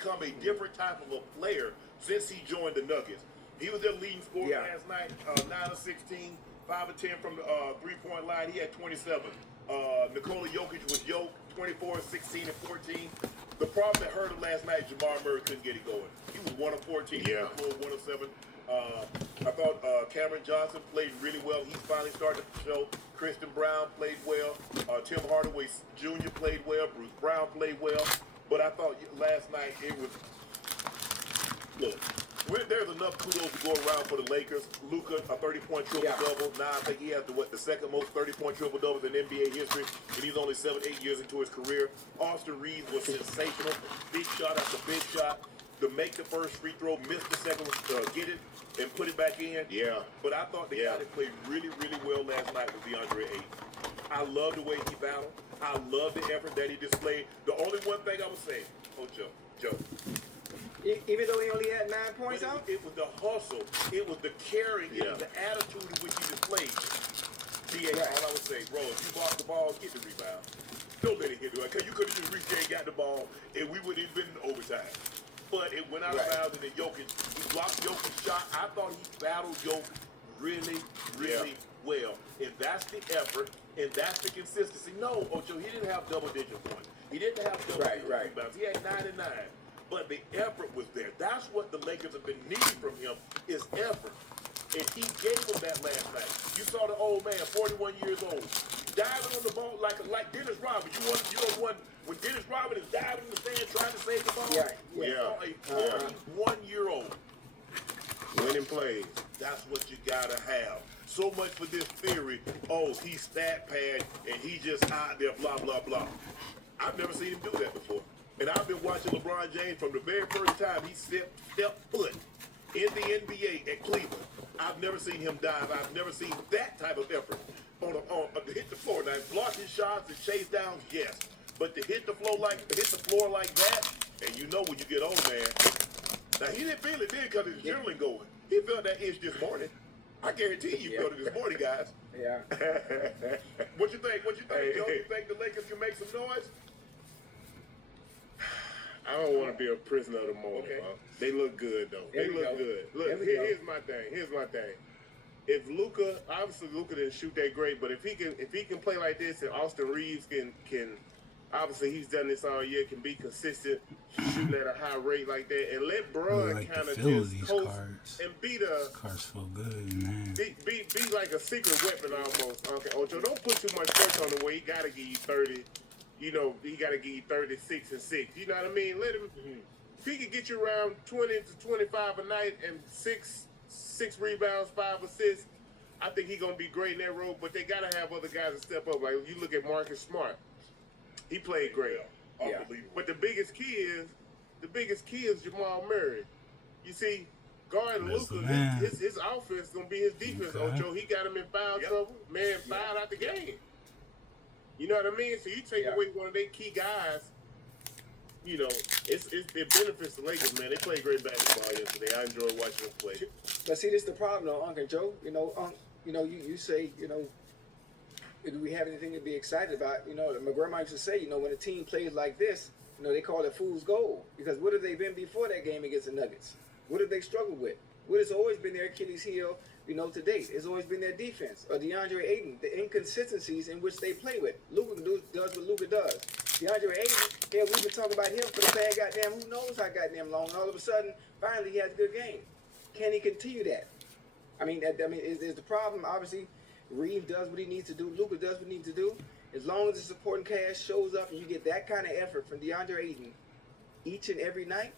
become a different type of a player since he joined the Nuggets. He was their leading scorer last night, 9 of 16, 5 of 10 from the three-point line. He had 27. Nikola Jokic was yoked, 24, 16, and 14. The problem that hurt him last night, Jamal Murray couldn't get it going. He was 1 of 14, 1 of 7. I thought Cameron Johnson played really well. He's finally starting to show. Christian Brown played well. Tim Hardaway Jr. played well. Bruce Brown played well. But I thought last night it was, look, there's enough kudos to go around for the Lakers. Luka, a 30-point triple-double. Now I think he has the second most 30-point triple-doubles in NBA history, and he's only 7-8 years into his career. Austin Reeves was sensational. Big shot after big shot. To make the first free throw, miss the second one, get it, and put it back in. Yeah. But I thought the guy that played really, really well last night was DeAndre Ayton. I love the way he battled. I love the effort that he displayed. The only one thing I would say, Joe. Even though he only had 9 points out? It was the hustle. It was the carrying. It was the attitude in which he displayed. All I would say, bro, if you block the ball, get the rebound. Don't let it hit you. Because you could have just reached there and got the ball, and we wouldn't have been in overtime. But it went out of bounds, and then Jokic, he blocked Jokic's shot. I thought he battled Jokic really, really well. And that's the effort, and that's the consistency. No, Ocho, he didn't have double-digit points. He didn't have double-digit rebounds. He had 9 and 9. But the effort was there. That's what the Lakers have been needing from him, is effort. And he gave them that last night. You saw the old man, 41 years old, diving on the ball like Dennis Rodman. You know when Dennis Rodman is diving in the stand trying to save the ball? A 41-year-old winning plays. That's what you gotta have. So much for this theory. Oh, he's stat pad and he just out there, blah blah blah. I've never seen him do that before. And I've been watching LeBron James from the very first time he stepped foot in the NBA at Cleveland. I've never seen him dive. I've never seen that type of effort to hit the floor. Now, block his shots and chase downs, yes. But to hit the floor like that, and you know when you get old, man. Now he didn't feel it then because his adrenaline going. He felt that itch this morning. I guarantee you felt it this morning, guys. Yeah. What you think? Joe? You think the Lakers can make some noise? I don't want to be a prisoner of the moment. Okay. They look good, though. They look good. Look, here's my thing. If Luka, obviously Luka didn't shoot that great, but if he can play like this, and Austin Reeves can obviously he's done this all year, can be consistent, shooting at a high rate like that, and let Bron kind of just coast and be the cards feel good, man. Be like a secret weapon almost. Okay, Ocho, don't put too much pressure on the way. He gotta give you 30. You know, he got to give you 36 and 6. You know what I mean? Let him. If he could get you around 20 to 25 a night and six rebounds, 5 assists, I think he's gonna be great in that role. But they gotta have other guys to step up. Like you look at Marcus Smart, he played great. Yeah. But the biggest key is Jamal Murray. You see, guarding Luka, his offense is gonna be his defense. Ocho, he got him in foul trouble. Man, fouled out the game. You know what I mean? So you take away one of their key guys, you know, it benefits the Lakers, man. They played great basketball yesterday. I enjoyed watching them play. But see, this is the problem, though, Uncle Joe. You say, do we have anything to be excited about? My grandma used to say, when a team plays like this, they call it fool's gold. Because what have they been before that game against the Nuggets? What have they struggled with? What has always been their Achilles heel, to date? It's always been their defense. Or DeAndre Ayton, the inconsistencies in which they play with. Luka does what Luka does. DeAndre Ayton, we've been talking about him for the past goddamn, who knows how goddamn long. And all of a sudden, finally he has a good game. Can he continue that? Is the problem, obviously, Reeves does what he needs to do. Luka does what he needs to do. As long as the supporting cast shows up and you get that kind of effort from DeAndre Ayton each and every night,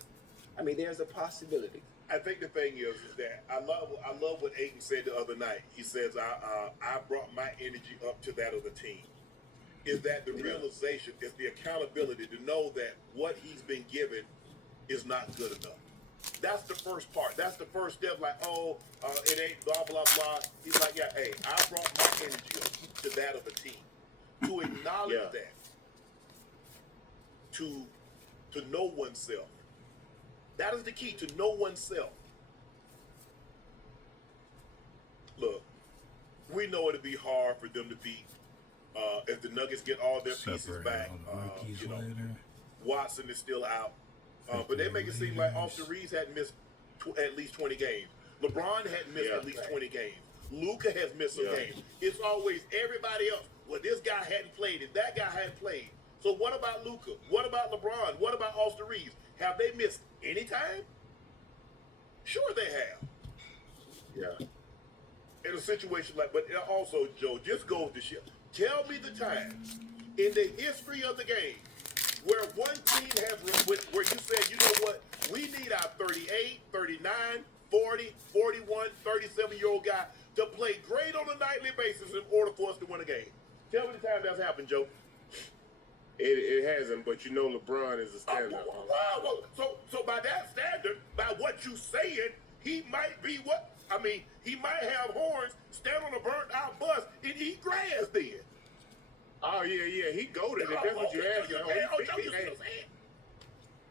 there's a possibility. I think the thing is that I love what Ayton said the other night. He says, I brought my energy up to that of the team. Is that the realization, is the accountability to know that what he's been given is not good enough. That's the first part. That's the first step. Like, it ain't blah, blah, blah. He's like, I brought my energy up to that of the team. To acknowledge that. To know oneself. That is the key, to know oneself. Look, we know it'll be hard for them to beat if the Nuggets get all their pieces back. Watson is still out. But they make it seem like Austin Reeves hadn't missed at least 20 games. LeBron hadn't missed at least 20 games. Luka has missed some games. It's always everybody else. Well, this guy hadn't played and that guy hadn't played. So what about Luka? What about LeBron? What about Austin Reeves? Have they missed any time? Sure they have. Yeah. In a situation like, but also, Joe, just goes to show. Tell me the time in the history of the game where one team has, where you said, you know what, we need our 38, 39, 40, 41, 37-year-old guy to play great on a nightly basis in order for us to win a game. Tell me the time that's happened, Joe. It hasn't, but you know LeBron is a standard. So by that standard, by what you saying, he might be what? I mean, he might have horns, stand on a burnt-out bus, and eat grass then. Oh, yeah, he goated it. That's what you asking.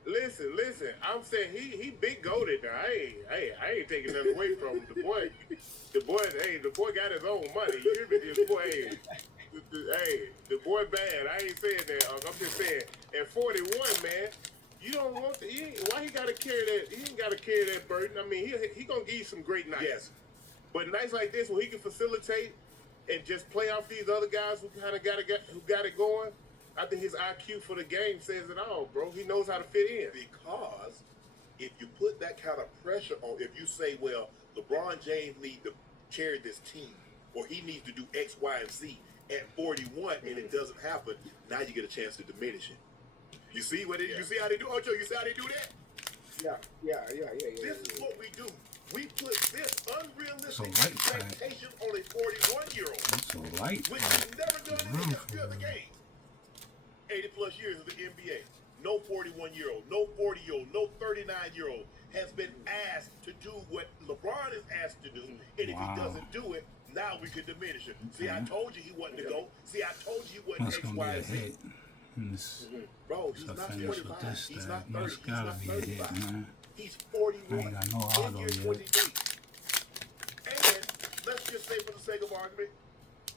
Listen. I'm saying he big goated now. I ain't taking nothing away from him. The boy got his own money. You hear me? The boy, the boy bad. I ain't saying that. I'm just saying, at 41, man, you don't want to. Why he gotta carry that? He ain't gotta carry that burden. I mean, he gonna give you some great nights. Yes. But nights like this, where he can facilitate and just play off these other guys who kind of got it going, I think his IQ for the game says it all, bro. He knows how to fit in. Because if you put that kind of pressure on, if you say, well, LeBron James needs to carry this team, or he needs to do X, Y, and Z at 41, and it doesn't happen, now you get a chance to diminish it. You see what you see how they do, Ocho? You see how they do that? Yeah. This is what we do. We put this unrealistic So light expectation on a 41-year-old, That's so light. which has never done in the history of the game. 80-plus years of the NBA. No 41-year-old, no 40-year-old, no 39-year-old has been asked to do what LeBron is asked to do. And if he doesn't do it, now we can diminish it. See, I told you he wasn't to go. See, I told you he wasn't That's X, gonna Y, be a and Z. hit. And this, Bro, he's so not finish with 25. this He's stat. not 30. That's He's not gotta be a hit, 35. man. He's I 41. ain't got no 10 auto years, yet. 20 days. And let's just say, for the sake of argument,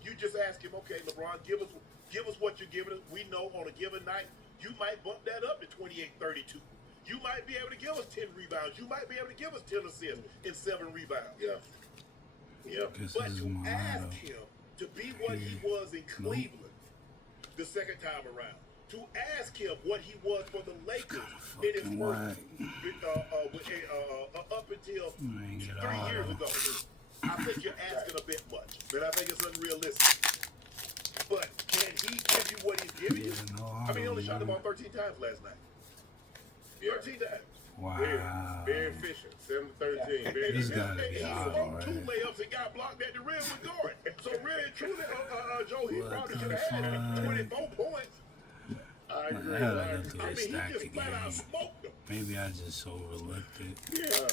you just ask him, okay, LeBron, give us what you're giving us. We know on a given night, you might bump that up to 28-32. You might be able to give us 10 rebounds. You might be able to give us 10 assists and 7 rebounds. Yeah. Guess But this is to my ask auto. him to be what he was in Cleveland the second time around, to ask him what he was for the Lakers in his Fucking first, whack. up until I ain't get 3 years auto. ago. I think you're asking a bit much, and I think it's unrealistic. But can he give you what he's giving you? Yeah, no I mean, he auto, only shot the man. ball 13 times last night. Yeah. 13 times. Wow. Very efficient. 7-13. Very This efficient. gotta be He auto, broke 2 right? layups and got blocked at the rim with Gordon. So really, truly, Joe, he What probably the should have had fuck? 24 points. I agree. I gotta I look agree. at I this mean, stack he just flat out again. smoked him. Maybe I just overlooked it. Yeah.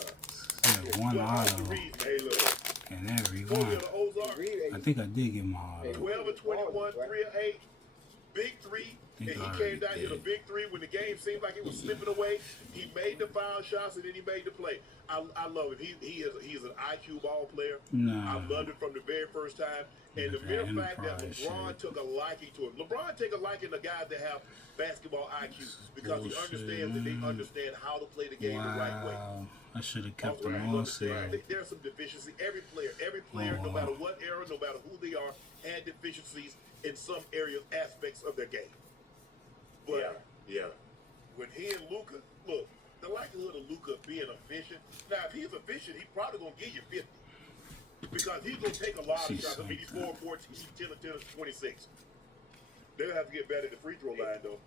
Yeah, one But Austin auto Reeves, Hey, look. and every Kobe one. of the Ozark, I think I did get my auto. 12 of 21, 3 of 8, big 3. And Think he I came already down here a did. big 3 when the game seemed like it was slipping away. He made the foul shots and then he made the play. I love him. He's an IQ ball player. Nah. I loved it from the very first time. And the That mere fact that Enterprise LeBron shit. took a liking to him. LeBron take a liking to guys that have basketball IQ because he Bullshit, understands that they man. understand how to play the game the right way. Wow. I should have kept Also, them you all understand safe. there's some deficiency. Every player, no matter what era, no matter who they are, had deficiencies in some areas, aspects of their game. But Yeah. when he and Luka, look, the likelihood of Luka being efficient. Now, if he's efficient, he's probably gonna give you 50 because he's gonna take a lot of She's shots. I mean, he's so 4 14, 10 of 10 of 26. They'll have to get better at the free throw line, though.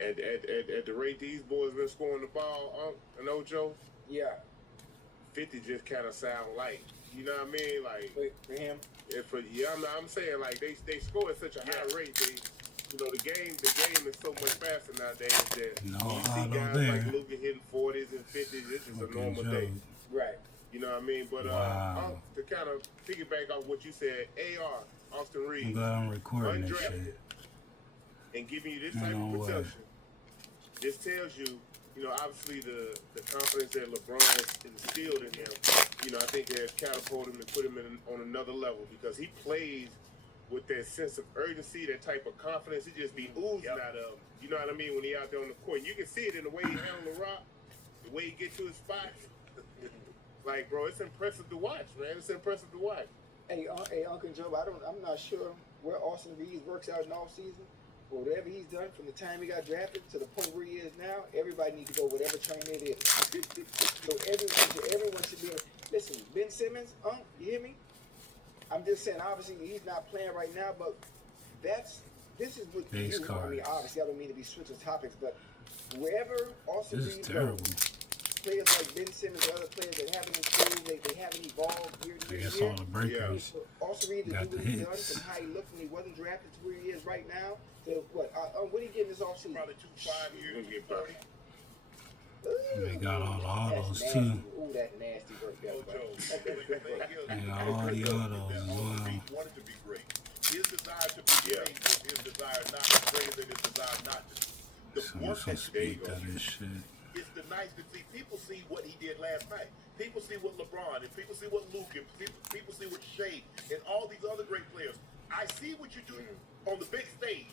And at the rate these boys been scoring the ball, I know Joe, Yeah. 50 just kind of sound light. You know what I mean? Like, Wait, for him. I'm saying like they score at such a high rate. The game is so much faster nowadays that No you see auto guys there. like Luka hitting 40s and 50s. This is a Fucking normal joke. day. Right. You know what I mean? But Wow. to kind of piggyback off what you said, Austin I'm Reeves, glad I'm recording this undrafted, shit. and giving you this Ain't type no of way. production, this tells you, obviously the confidence that LeBron instilled in him, I think has catapulted him and put him on another level because he plays with that sense of urgency, that type of confidence. He just be oozing out of him. You know what I mean? When he out there on the court, you can see it in the way he handled the rock. The way he get to his spots. Like, bro, it's impressive to watch, man. It's impressive to watch. Hey, Uncle Joe, I'm not sure where Austin Reeves works out in off season, but whatever he's done from the time he got drafted to the point where he is now, everybody needs to go whatever train it is. So everyone should be. Listen, Ben Simmons, you hear me? I'm just saying, obviously he's not playing right now, but this is what Base you. I mean, cards. obviously I don't mean to be switching topics, but wherever Austin This is Reeves terrible. goes, players like Ben Simmons or other players that haven't improved, they haven't evolved year to I year. guess all the breakers. Also, Reed to got do what the he's done hits. from how he looked when he wasn't drafted to where he is right now. To what? What he getting this offseason? Probably 2 5 years. He'll get better. They got all the autos That's too. nasty. Ooh, that nasty work there, bro. Ocho. That's The good thing work. is, They got all the autos as well. He wanted to be great. His desire to be great is his desire not to be greater than his desire not to. The Some work some that speed that is shit. it's the nice to see. People see what he did last night. People see what LeBron and people see what Luke and people see what Shea and all these other great players. I see what you're doing on the big stage.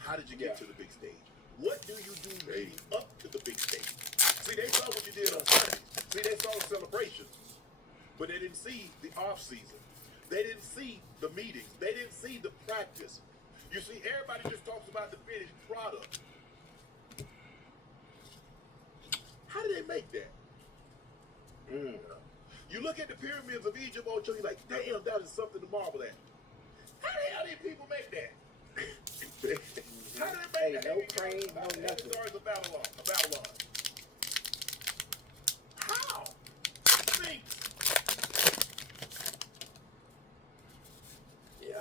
How did you get to the big stage? What do you do leading up to the big stage? See, they saw what you did on Sunday. See, they saw the celebrations, but they didn't see the off season. They didn't see the meetings. They didn't see the practice. You see, everybody just talks about the finished product. How did they make that? You look at the pyramids of Egypt, Ocho, you're like, damn, that is something to marvel at. How the hell did people make that? How did they make that? No crane, no nothing. Stars of Babylon. How? Sphinx. Yeah,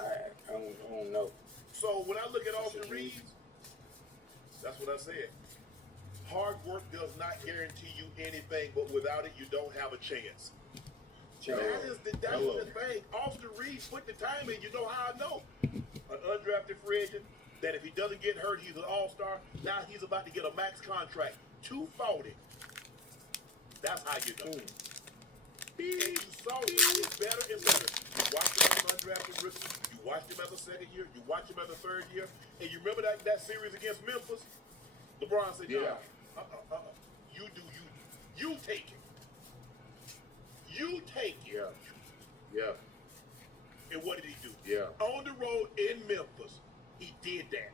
I don't know. So when I look at Austin Reeves, that's what I said. Hard work does not guarantee you anything, but without it, you don't have a chance. That is the thing. Austin Reeves put the time in. You know how I know? An undrafted free agent that if he doesn't get hurt, he's an all-star. Now he's about to get a max contract, $240. That's how you know. And you saw him get better and better. You watched him as an undrafted rookie. You watched him as a second year. You watched him as a third year. And you remember that series against Memphis? LeBron said, Yeah. You do you. You take it. You take it. Yeah. And what did he do? Yeah. On the road in Memphis, he did that.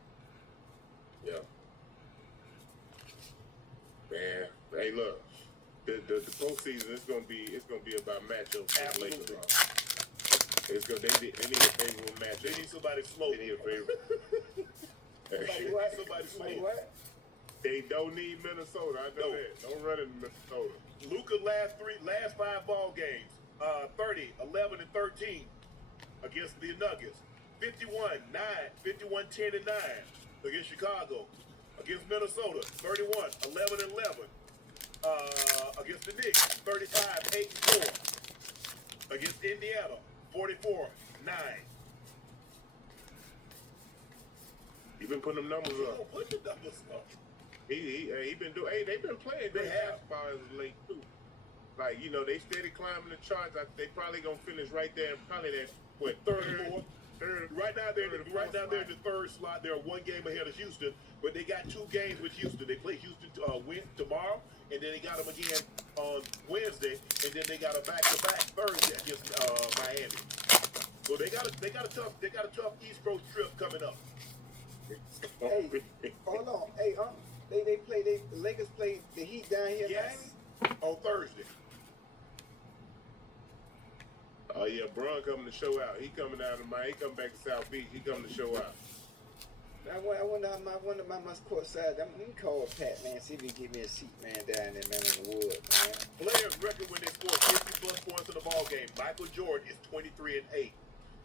Yeah. Man, hey, look, the postseason is gonna be about matchups for the Lakers. They need a favorable matchup. They need somebody slow. They need a favorable. Somebody slow. Like what? They don't need Minnesota. I know that. Don't run into Minnesota. Luka last 5 ball games, 30, 11, and 13 against the Nuggets. 51, 9, 51, 10, and 9 against Chicago. Against Minnesota, 31, 11, and 11. Against the Knicks, 35, 8, and 4. Against Indiana, 44, 9. He been putting them numbers up. Put the numbers up. He been doing. Hey, they've been playing They good have. basketball as of late too. Like, you know, they steady climbing the charts. They probably gonna finish right there. Probably that what Third and fourth. third. Right now they're third or right now fourth they're in spot. the third slot. They're 1 game ahead of Houston, but they got 2 games with Houston. They play Houston win tomorrow, and then they got them again on Wednesday, and then they got a back-to-back Thursday against Miami. So they got a tough East Coast trip coming up. Hey, hold on. Hey, the Lakers played the Heat down here in Yes, Miami. on Thursday. Oh yeah, Bron coming to show out. He coming down to Miami. He come back to South Beach. He coming to show out. I wonder how much courtside. I'm gonna call Pat, man. See if he can give me a seat, man, down there, man, in the wood, man. Players record when they score 50-plus points in a ball game. Michael Jordan is 23-8.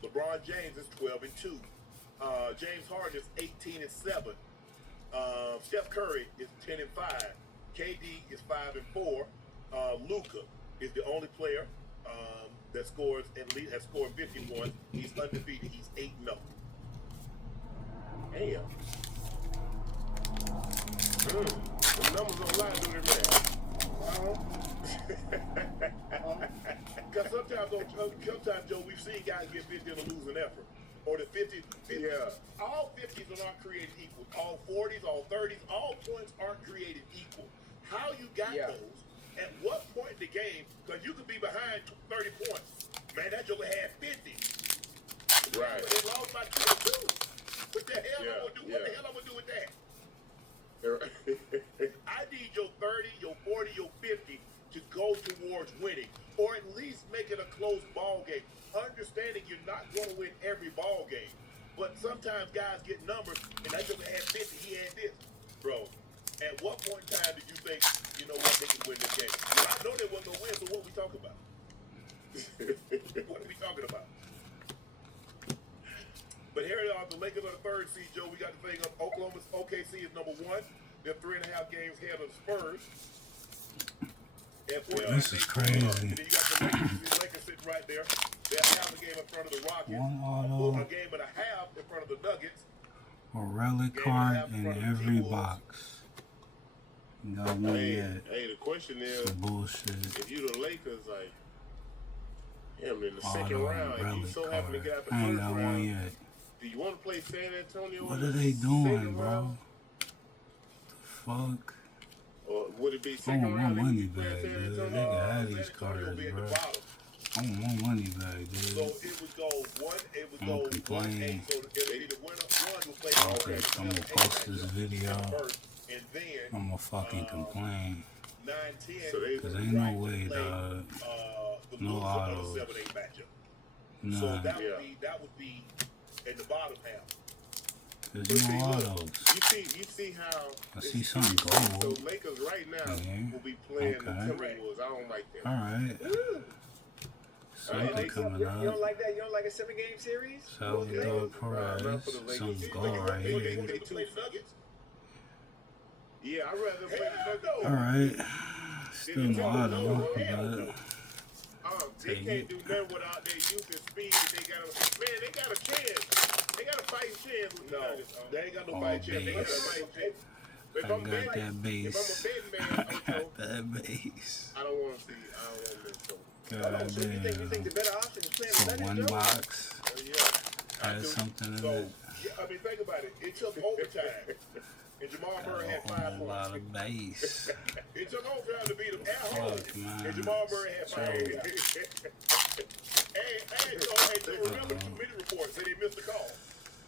LeBron James is 12-2. James Harden is 18-7. Steph Curry is 10-5. KD is 5-4. Luka is the only player that scores at least has scored 50 points. He's undefeated. He's 8-0. Damn. The numbers don't lie, do they, man? Because sometimes, Joe, we've seen guys get 50 in a losing effort. Or the 50, Yeah. all 50s are not created equal. All 40s, all 30s, all points aren't created equal. how you got Yeah. those, at what point in the game, because you could be behind 30 points. Man, that joker had 50. Right. But they lost by 22. What the hell Yeah, I'm gonna do? What the hell I'm gonna do with that? I need your 30, your 40, your 50 to go towards winning, or at least make it a close ball game. Understanding you're not going to win every ball game, but sometimes guys get numbers, and that joker had 50, he had this. Bro, at what point in time did you think, you know what, they can win this game? Well, I know they wasn't going to win, so what we talking about? What are we talking about? But here they are, the Lakers are the third seed, Joe. We got the thing up. Oklahoma's OKC is number 1. They're 3.5 games ahead of the Spurs. This is crazy. And then you got the Lakers sitting right there. They're half a game in front of the Rockets. One A auto, game and a half in front of the Nuggets. a relic card in every box. You got one yet. Hey, the question is, Some bullshit. if you the Lakers, like, damn, in the second Auto round, and and you relic so happen to card. get out the I ain't first got one round, yet. do you want to play San Antonio? What in are the they doing, second bro? round? The fuck? Or would it be I second want my round? money you play back, San dude. Antonio? They can have San these Antonio cards, will be at bro. the bottom. I want my money back, So dude. it would go one. It would Don't go complain. 1-8. So it'll be the winner. One will play Okay, I'm gonna post this video. first, and then I'm gonna fucking complain. 9-10. So they- Cause ain't no way, dog. The No loser autos. of the 7-8 matchup. Nah. So that Yeah. would be in the bottom half. There's But see, no look, autos. You see how I it's see some easy. gold. So Lakers right now Yeah. will be playing the Okay. Timberwolves. I don't like them. Alright. Something they- coming You don't up. like that? You don't like a 7-game series? Salvador not for Perez. the Lakers. Some They- gold they- right they- here. they- They play the Nuggets. Yeah, I'd rather play the Hell Nuggets. no. Alright. Still no auto, but They Take can't it. do nothing without their youth and speed. They got a chance. They got a fighting chance with the No, Nuggets. they ain't got no Oh, fight chance. They got a base. fight chance. If I I'm got betting, that if I'm a base. betting man, I Ocho, got that base. I don't want to see. I don't want to see. God So you think damn. the better option is playing For the Nuggets, one Joe? box, Yeah. has something in So, it. yeah, I mean, think about it. It took overtime. And Jamal Murray had Got 5 a whole points. lot of base. It took overtime to beat him at home. Fuck, man. And Jamal Murray had 5 Joe. points. So remember the 2-minute report said they missed the call.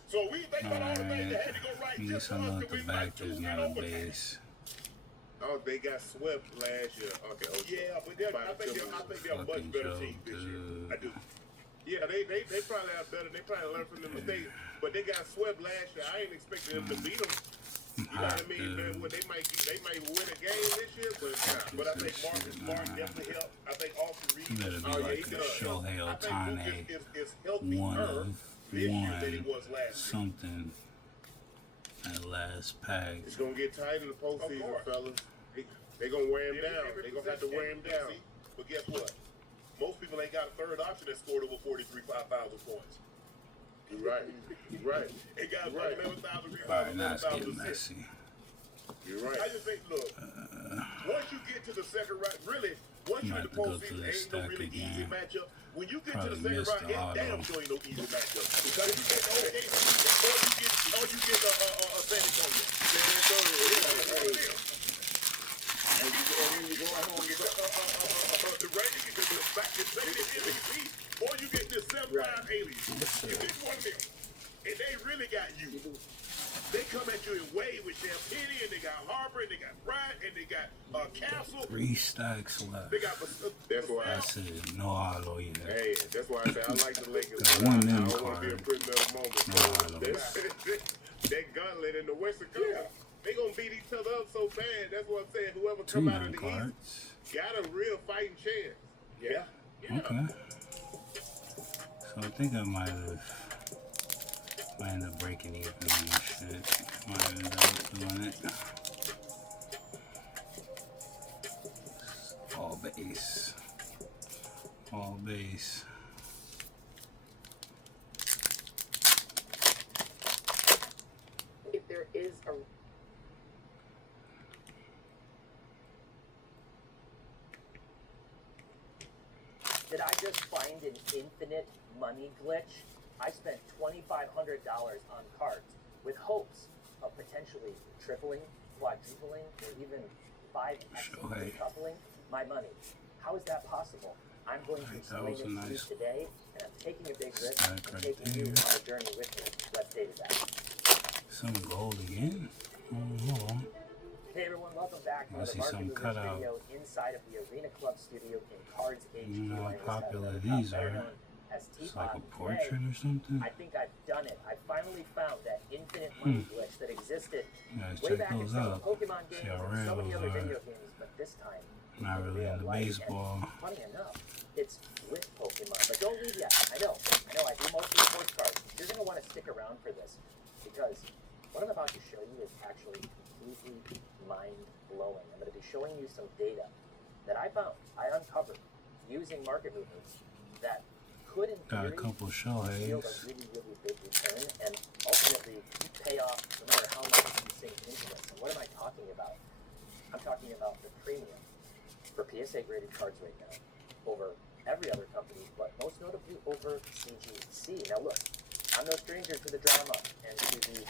So we think about all the things that had to go right You just for some us of to the win like back 2 is in not a overtime. base. Oh, they got swept last year. Okay. Ocho. Yeah, but I think they're a much Fucking better joke, team this year. dude. I do. Yeah, they probably are better. They probably learned from the mistakes. But they got swept last year. I ain't expecting them to beat them. You know what I mean? They might win a game this year, but nah. But I think This Marcus shit, Smart man. definitely helped. I think Austin Reeves. You better be Oh, yeah, like he a does. Shohei I think Ohtani. Lucas is healthier One of this year than he was one last year. something. That last pack. It's gonna get tight in the postseason, course. fellas. They gonna wear him Every- down. every They gonna have to wear him possession, down. see? But guess what? Most people ain't got a third option that scored over 5,000 points. You're right. You're right. It got Right. 11,000 rebounds, Alright, now it's 11,000 getting assists. messy. You're I right. just think, look, once you get to the second round, really, once I'm you're in about the to go postseason, through ain't this no stack really easy again. matchup. When you get to Probably the second missed round, the it auto. damn sure ain't no easy matchup. Because you get OKC or you get a San Antonio. San Antonio. One of them. And then you go home and get the Raiders, you get the back to second MVP, or you get this 7-5 aliens. You get one of them. And they really got you. They come at you in waves with Champagny, and they got Harbor, and they got Bryant, and they got Castle. 3 stacks left. They got That's why That's it. No auto yet. Hey, that's why I say I like the Lakers. Got but one I them don't want to be a card. prisoner of the moment. No, I don't. That gauntlet in the Western Yeah. Conference, they gonna beat each other up so bad. That's what I'm saying. Whoever 2 come out of nine the cards. East got a real fighting chance. Yeah. Yeah. Okay. So I think I might end up breaking even on this shit. Might end up doing it. All base. All base. If there is a Did I just find an infinite money glitch? I spent $2,500 on cards with hopes of potentially tripling, quadrupling, or even 5x Shohei. decoupling my money. How is that possible? I'm going to That explain was it a to you nice today, and I'm taking a big risk stack and right taking you there. on a journey with me. Let's date that. Some gold again. Hold on. Hey everyone, welcome back to I another see Market some Movers cutout. video inside of the Arena Club studio in Cards HQ. You know how I just had popular another these top better are. known as It's Teapot. like a And today, portrait or something. I think I've done it. I finally found that infinite money glitch that existed Yeah, way check back in those some of out. the Pokemon See games how and rare so many those other are. video games, but this time Not really real into life. baseball. And funny enough, it's with Pokemon. But don't leave yet. I know. I do mostly sports cards. You're gonna want to stick around for this because what I'm about to show you is actually completely mind-blowing. I'm going to be showing you some data that I uncovered using market movements that could, in Got a theory, couple yield a Shoheis. really, really big return and ultimately pay off no matter how much you sink into this. And what am I talking about? I'm talking about the premium for PSA graded cards right now over every other company, but most notably over CGC. Now look, I'm no stranger to the drama and to the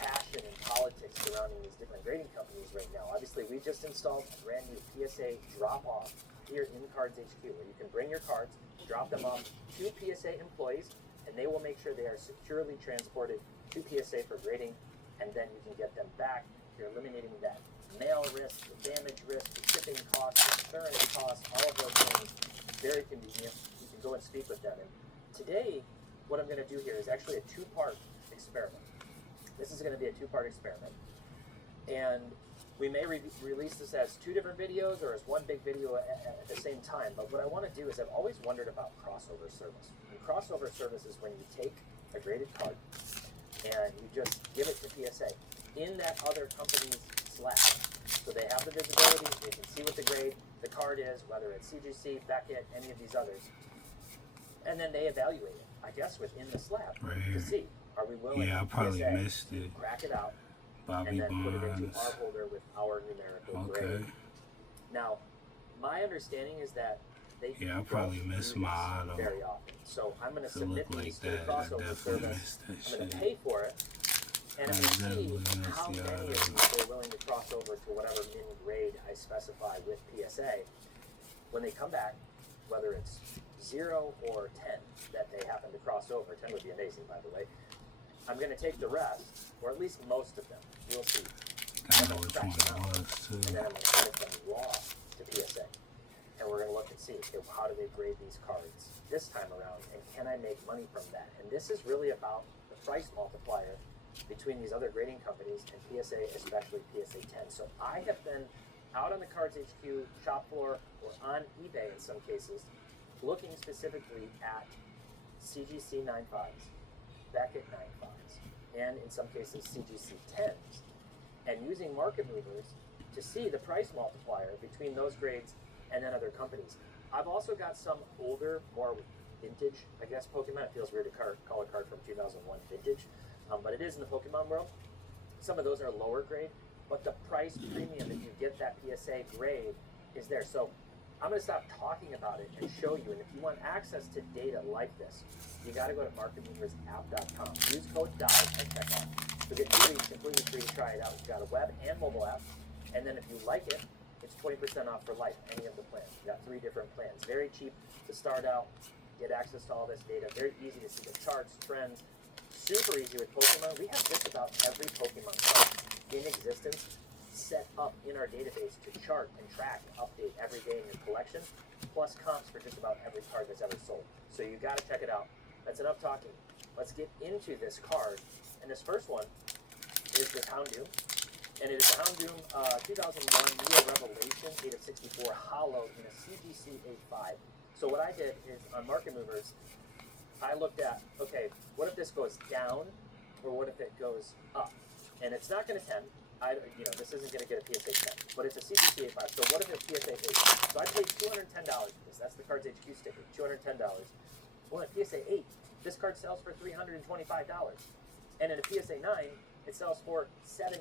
passion and politics surrounding these different grading companies right now. Obviously, we just installed a brand new PSA drop-off here in Cards HQ, where you can bring your cards, drop them off to PSA employees, and they will make sure they are securely transported to PSA for grading, and then you can get them back. You're eliminating that mail risk, the damage risk, the shipping costs, the insurance costs, all of those things. Very convenient. You can go and speak with them. And today, what I'm going to do here is actually a two-part experiment. This is going to be a two-part experiment. And we may release this as two different videos or as one big video at the same time. But what I want to do is I've always wondered about crossover service. And crossover service is when you take a graded card and you just give it to PSA in that other company's Slack. So they have the visibility, they can see what the grade, the card is, whether it's CGC, Beckett, any of these others. And then they evaluate it, I guess, within the slab Right to here. see, are we willing Yeah, I probably PSA, missed it. crack it out, Bobby and then put it into Bonds. our holder with our numerical Okay. grade. Now, my understanding is that they Yeah, I don't probably do missed this my auto. very often. So I'm going to If it submit looked these like to the that, I crossover definitely service. missed that I'm going to shit. pay for it, and I'm I going to see definitely missed how the many of auto. these are willing to cross over to whatever min grade I specify with PSA. When they come back, whether it's 0 or 10 that they happen to cross over, 10 would be amazing, by the way. I'm going to take the rest, or at least most of them. We'll see. I know which one it was too. And then I'm going to send them raw to PSA. And we're going to look and see, okay, how do they grade these cards this time around, and can I make money from that? And this is really about the price multiplier between these other grading companies and PSA, especially PSA 10. So I have been out on the Cards HQ shop floor or on eBay in some cases, looking specifically at CGC 9.5s, Beckett 9.5s, and in some cases CGC 10s, and using market movers to see the price multiplier between those grades and then other companies. I've also got some older, more vintage, I guess, Pokemon. It feels weird to call a card from 2001 vintage, but it is in the Pokemon world. Some of those are lower grade, but the price premium that you get that PSA grade is there. So I'm going to stop talking about it and show you. And if you want access to data like this, you got to go to marketmoversapp.com. Use code DIVE at checkout. You'll get 2 weeks completely free to try it out. You've got a web and mobile app. And then if you like it, it's 20% off for life, any of the plans. You've got 3 different plans. Very cheap to start out, get access to all this data. Very easy to see the charts, trends. Super easy with Pokemon. We have just about every Pokemon card in existence set up in our database to chart and track and update every day in your collection, plus comps for just about every card that's ever sold. So you got to check it out. That's enough talking. Let's get into this card. And this first one is the Houndoom. And it is the Houndoom 2001 Neo Revelation 8 of 64 Hollow in a CGC 8.5. So what I did is on Market Movers, I looked at, okay, what if this goes down, or what if it goes up? And it's not going to 10. This isn't going to get a PSA 10, but it's a CGC 8.5. So what if it's PSA 8? So I paid $210 for this. That's the Cards HQ sticker, $210. Well, at PSA 8, this card sells for $325. And in a PSA 9, it sells for $700.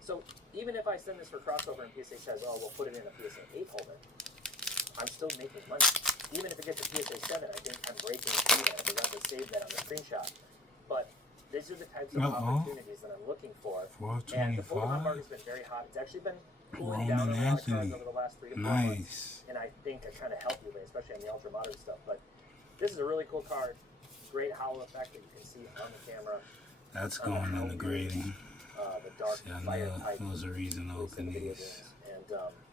So even if I send this for crossover and PSA says, oh, we'll put it in a PSA 8 holder, I'm still making money. Even if it gets a PSA 7, I think I'm breaking even. I forgot to save that on the screenshot. But these are the types of Uh-oh. opportunities that I'm looking for. And the Pokemon 425. market's been very hot. It's actually been cooling Roman down on a lot of cards Anthony. over the last 3 to 4 months. Nice. And I think it kind of helped you, especially on the ultra modern stuff. But this is a really cool card. Great hollow effect that you can see on the camera. That's going in the grading. The dark See, I fire know type. there was a reason to used in open the video these. games. And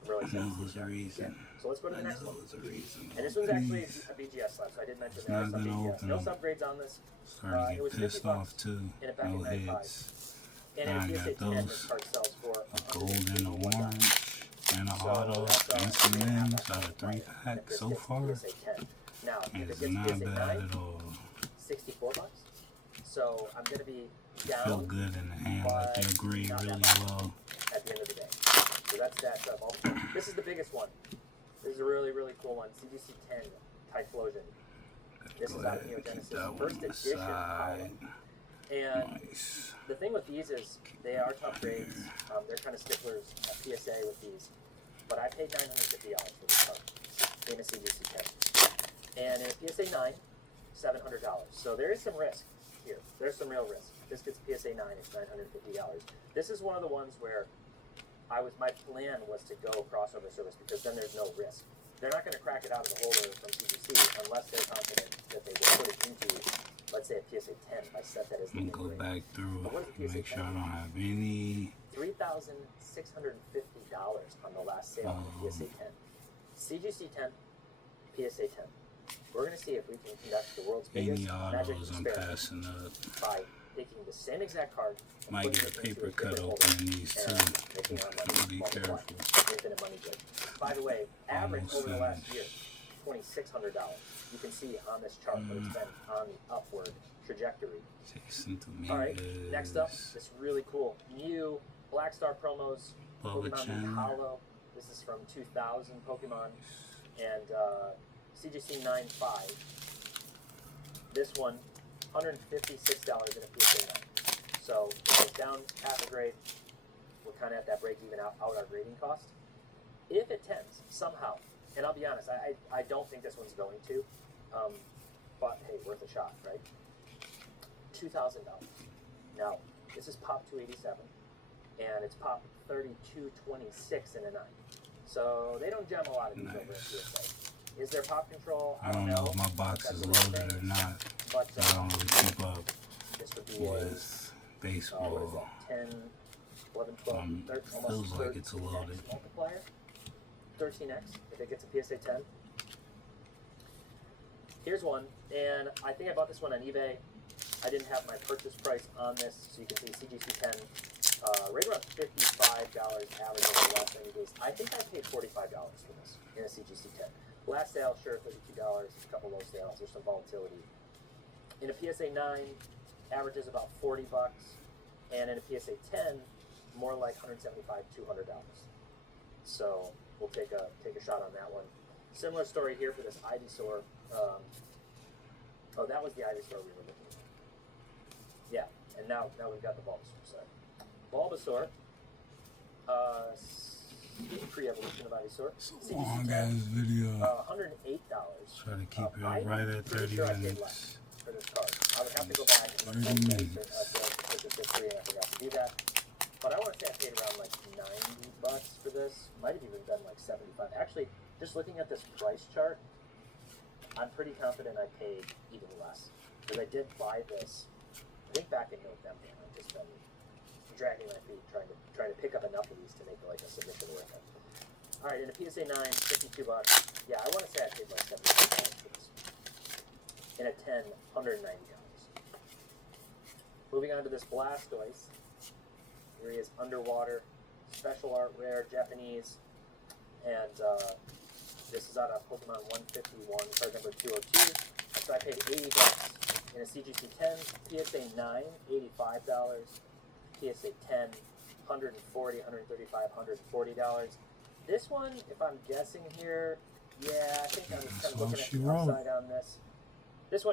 really I excited know to there's see a that. reason. Yeah. So let's go to I the next know one. there's a reason. And this one's actually Please. a BGS slab, so I did mention It's there are not some gonna BGS. open No them. subgrades on this. Starting It to was get pissed 50 off bucks too. in a back No in 95. hits. And in I a PSA got 10, those. this card sells for A gold and a $151. orange and a So auto that's and some limbs out of 3 and packs this so gets far. PSA 10. Now, if it It's gets not PSA bad 9, at all. $64. So I'm going to be Feel down good in the hand, like they'll grade really well. at the end of the day. So that's that. This is the biggest one. This is a really, really cool one. CGC 10 Typhlosion. This Go is out of ahead, keep Neogenesis, that one first on the edition side. hollow. And Nice. the thing with these is they are tough grades. They're kind of sticklers at PSA with these. But I paid $950 for this card in a CGC 10. And in a PSA 9, $700. So there is some risk here. There's some real risk. This gets PSA 9, it's $950. This is one of the ones where my plan was to go crossover service because then there's no risk. They're not going to crack it out of the holder from CGC unless they're confident that they will put it into, let's say, a PSA 10. If I set that as the I'm gonna go grade. back through But what is and the make PSA sure I don't have any. $3,650 on the last sale on the PSA 10. CGC 10, PSA 10. We're going to see if we can conduct the world's biggest Any magic autos I'm experiment passing up. by taking the same exact card and Might putting get a it into paper cut different open holder in these and too. making our money Be multiply. careful. Infinite money good. By the way, average Almost over the last finished. year, $2,600. You can see on this chart that it's been on the upward trajectory. Jason All right, Dominguez. next up, this really cool Mew Black Star promos. Pokemon Bulbachen. Hollow. This is from 2000 Pokemon. And CGC 9.5. This one, $156 in a PSA 9. So if it's down half a grade, we're kind of at that break even out our grading cost. If it tends somehow, and I'll be honest, I don't think this one's going to, but hey, worth a shot, right? $2,000. Now, this is pop 287, and it's pop 3226 in a 9. So they don't gem a lot of these over in PSA. Is there pop control? I don't know if my box That's is a real loaded thing. or not. But I don't really keep up this would be with what is baseball. that? 10, 11, 12, 13, almost Feels like 13x it's loaded. multiplier. 13x if it gets a PSA 10. Here's one, and I think I bought this one on eBay. I didn't have my purchase price on this, so you can see CGC 10, right around $55 average over the last 90 days. I think I paid $45 for this in a CGC 10. Last sale, sure, $32, a couple low sales, there's some volatility. In a PSA 9, averages about $40, and in a PSA 10, more like $175, $200. So we'll take a shot on that one. Similar story here for this Ivysaur. Oh, that was the Ivysaur we were looking at. Yeah, and now we've got the Bulbasaur side. Bulbasaur, pre-evolution of Ivysaur. Long CGC 10, ass video. $108. Try to keep it right at 30 minutes. For this card. I would have to go back and look 30 at minutes. the history, and I forgot to do that. But I want to say I paid around like $90 for this. Might have even been like $75. Actually, just looking at this price chart, I'm pretty confident I paid even less. Because I did buy this, I think back in November. I've just been dragging my feet trying to pick up enough of these to make like a submission worth it. All right, in a PSA 9, $52. Yeah, I want to say I paid like $75 for this. In a 10, $190. Moving on to this Blastoise. Here he is, underwater, special art, rare, Japanese, and this is out of Pokemon 151, card number 202. So I paid $80 in a CGC 10, PSA 9, $85, PSA 10, $140, $135, $140. This one, if I'm guessing here, yeah, I think I'm just kind of That's all looking at she the wrote. upside on this. This one